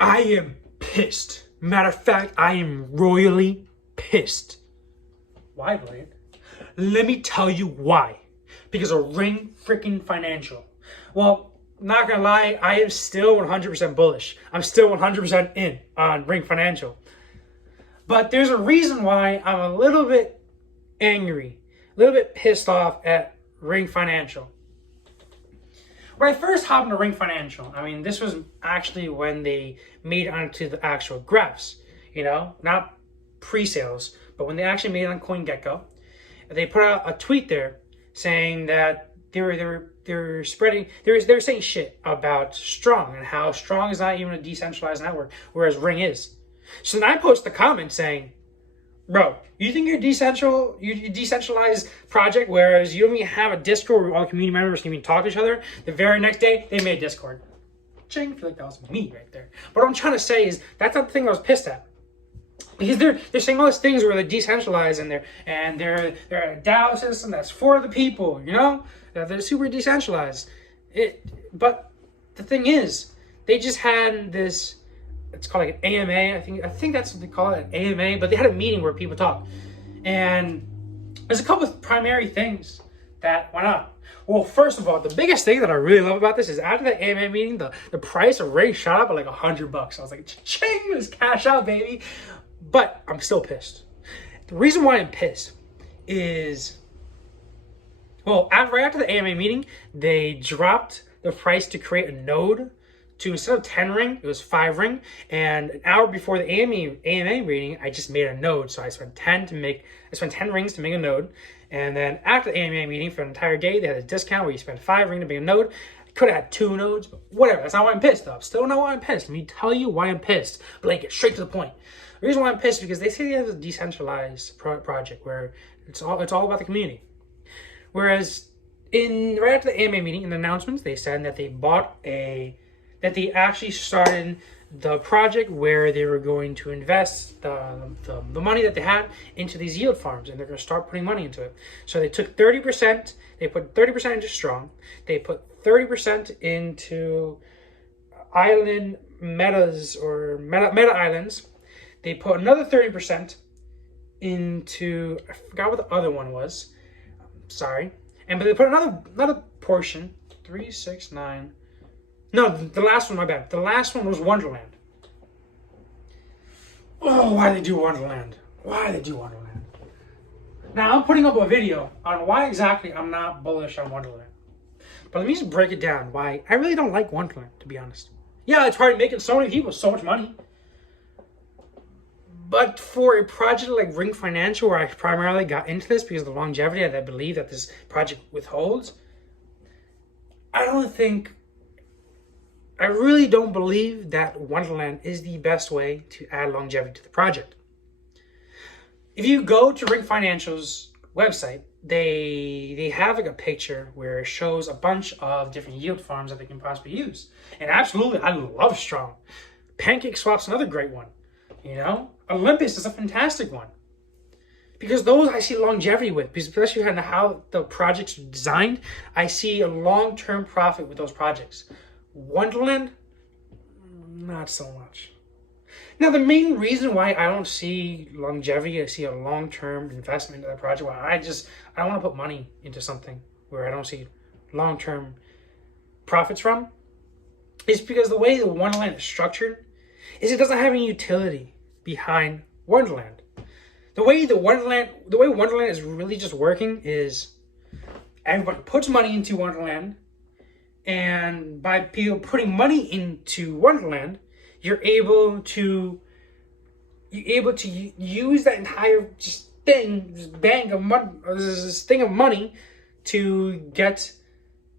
I am pissed. Matter of fact, I am royally pissed. Why, Blaine? Let me tell you why. Because of Ring.Financial. Well, not gonna lie, I am still 100% bullish. I'm still 100% in on Ring.Financial. But there's a reason why I'm a little bit angry, a little bit pissed off at Ring.Financial. When I first hopped into Ring.Financial, I mean, this was actually when they made it onto the actual graphs, not pre-sales, but when they actually made it on CoinGecko, they put out a tweet there saying that they were saying shit about Strong and how Strong is not even a decentralized network, whereas Ring is. So then I post a comment saying, bro, you think you're decentralized project, whereas you don't even have a Discord where all the community members can even talk to each other? The very next day, they made Discord. Ching, I feel like that was me right there. But what I'm trying to say is that's not the thing I was pissed at. Because they're saying all these things where they're decentralized and they're a DAO system that's for the people, They're super decentralized. But the thing is, they just had this. It's called like an AMA. I think that's what they call it, an AMA. But they had a meeting where people talked, and there's a couple of primary things that went on. Well, first of all, the biggest thing that I really love about this is after the AMA meeting, the price of Ring shot up at like $100. I was like, ching, let's cash out, baby. But I'm still pissed. The reason why I'm pissed is, well, right after the AMA meeting, they dropped the price to create a node to, instead of 10 ring, it was 5 ring. And an hour before the AMA meeting, I just made a node. So I spent 10 rings to make a node. And then after the AMA meeting for an entire day, they had a discount where you spend 5 ring to make a node. I could have had 2 nodes, but whatever. That's not why I'm pissed though. Still not why I'm pissed. Let me tell you why I'm pissed. But like, get straight to the point. The reason why I'm pissed is because they say they have a decentralized project where it's all about the community. Whereas right after the AMA meeting, in the announcements, they said that they actually started the project where they were going to invest the money that they had into these yield farms, and they're going to start putting money into it. So they took 30%, they put 30% into Strong, they put 30% into island metas or meta islands. They put another 30% into, I forgot what the other one was. Sorry. But they put another portion, 3, 6, 9. No, the last one, my bad. The last one was Wonderland. Oh, why did they do Wonderland? Now, I'm putting up a video on why exactly I'm not bullish on Wonderland. But let me just break it down why I really don't like Wonderland, to be honest. Yeah, it's probably making so many people so much money. But for a project like Ring.Financial, where I primarily got into this because of the longevity that I believe that this project withholds, I really don't believe that Wonderland is the best way to add longevity to the project. If you go to Ring.Financial's website, they have like a picture where it shows a bunch of different yield farms that they can possibly use. And absolutely, I love Strong. PancakeSwap's another great one. Olympus is a fantastic one. Because those I see longevity with, because especially how the projects are designed, I see a long-term profit with those projects. Wonderland, not so much. Now, the main reason why I don't see longevity, I see a long-term investment into that project, why I don't want to put money into something where I don't see long-term profits from, is because the way the Wonderland is structured is it doesn't have any utility behind Wonderland. The way Wonderland is really just working is everybody puts money into Wonderland, and by people putting money into Wonderland, you're able to use that entire thing of money to get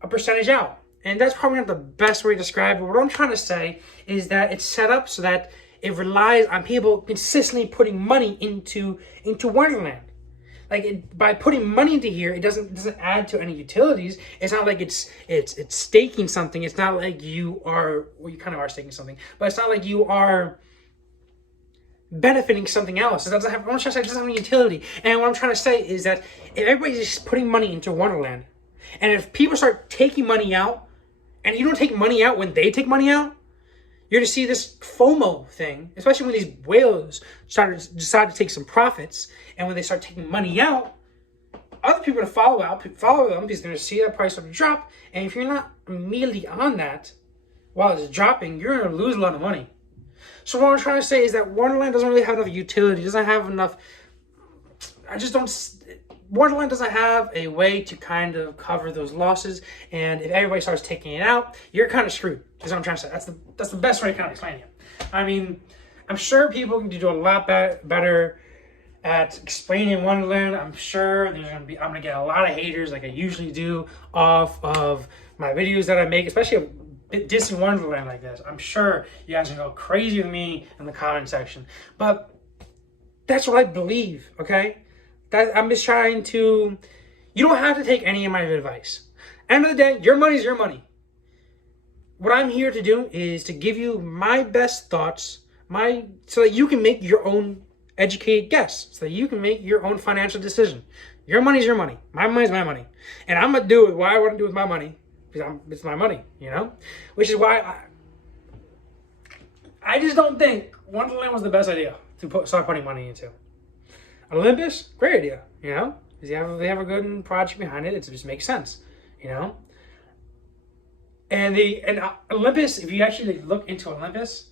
a percentage out. And that's probably not the best way to describe it. What I'm trying to say is that it's set up so that it relies on people consistently putting money into Wonderland. By putting money into here, it doesn't add to any utilities. It's not like it's staking something. It's not like you kind of are staking something, but it's not like you are benefiting something else. It doesn't have any utility. And what I'm trying to say is that if everybody's just putting money into Wonderland, and if people start taking money out, and you don't take money out when they take money out, You're to see this FOMO thing, especially when these whales decide to take some profits, and when they start taking money out, other people are to follow them because they're going to see that price start to drop. And if you're not immediately on that while it's dropping, you're going to lose a lot of money. So what I'm trying to say is that Wonderland doesn't really have enough utility. Doesn't have enough. Wonderland doesn't have a way to kind of cover those losses. And if everybody starts taking it out, you're kind of screwed. That's what I'm trying to say. That's the best way to kind of explain it. I mean, I'm sure people can do a lot better at explaining Wonderland. I'm sure I'm gonna get a lot of haters like I usually do off of my videos that I make, especially dissing Wonderland like this. I'm sure you guys are gonna go crazy with me in the comment section, but that's what I believe. Okay, that I'm just trying to. You don't have to take any of my advice. End of the day, your money's your money. What I'm here to do is to give you my best thoughts, so that you can make your own educated guess, so that you can make your own financial decision. Your money's your money. My money's my money. And I'm going to do what I want to do with my money, because it's my money, you know? Which is why I just don't think Wonderland was the best idea to start putting money into. Olympus, great idea, you know? Because they have a good project behind it. It just makes sense, you know? And Olympus, if you actually look into Olympus,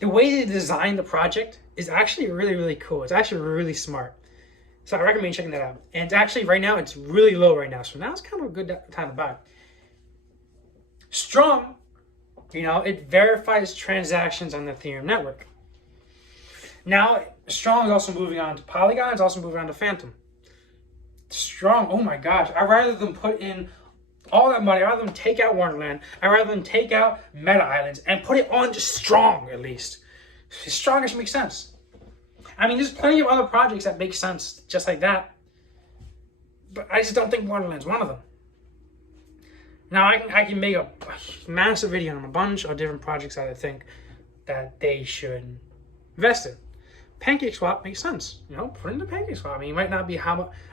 the way they designed the project is actually really, really cool. It's actually really smart. So I recommend checking that out. And it's actually, right now, it's really low right now. So now it's kind of a good time to buy. Strong, you know, it verifies transactions on the Ethereum network. Now, Strong is also moving on to Polygon. It's also moving on to Phantom. Strong, oh my gosh. I'd rather them put in all that money. I'd rather them take out Wonderland. I'd rather them take out Meta Islands and put it on just Strong, at least. Strong just makes sense. I mean, there's plenty of other projects that make sense just like that. But I just don't think Wonderland's one of them. Now, I can make a massive video on a bunch of different projects that I think that they should invest in. PancakeSwap makes sense. You know, put into PancakeSwap. I mean, it might not be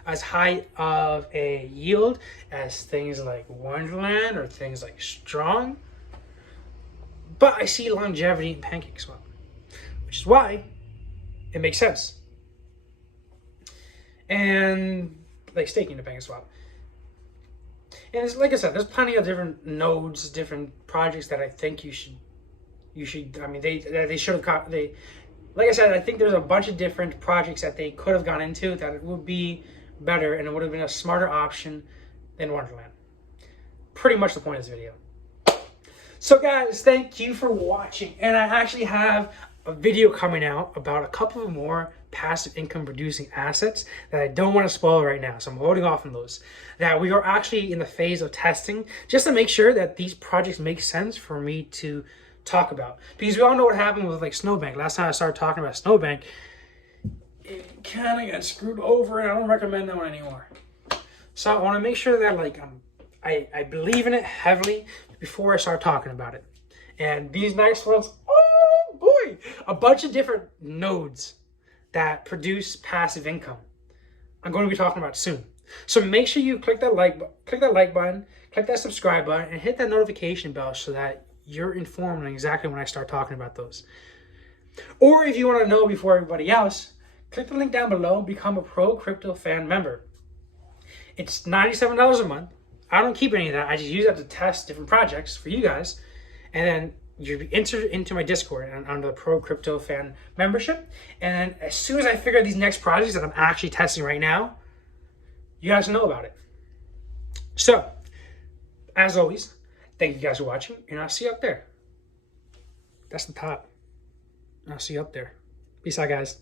as high of a yield as things like Wonderland or things like Strong, but I see longevity in PancakeSwap, which is why it makes sense. And like staking to PancakeSwap. And it's, like I said, there's plenty of different nodes, different projects that I think you should. I mean, they should have. Like I said, I think there's a bunch of different projects that they could have gone into that it would be better and it would have been a smarter option than Wonderland. Pretty much the point of this video. So guys, thank you for watching. And I actually have a video coming out about a couple of more passive income producing assets that I don't want to spoil right now. So I'm holding off on those. That we are actually in the phase of testing just to make sure that these projects make sense for me to talk about, because we all know what happened with like Snowbank. Last time I started talking about Snowbank, it kind of got screwed over, and I don't recommend that one anymore. So I want to make sure that like I believe in it heavily before I start talking about it. And these next ones, oh boy, a bunch of different nodes that produce passive income I'm going to be talking about soon. So make sure you click that like button, click that subscribe button, and hit that notification bell so that you're informed on exactly when I start talking about those. Or if you want to know before everybody else, click the link down below, become a Pro Crypto Fan member. It's $97 a month. I don't keep any of that. I just use that to test different projects for you guys. And then you'll be entered into my Discord under the Pro Crypto Fan membership. And then as soon as I figure out these next projects that I'm actually testing right now, you guys know about it. So, as always, thank you guys for watching, and I'll see you up there. That's the top. I'll see you up there. Peace out, guys.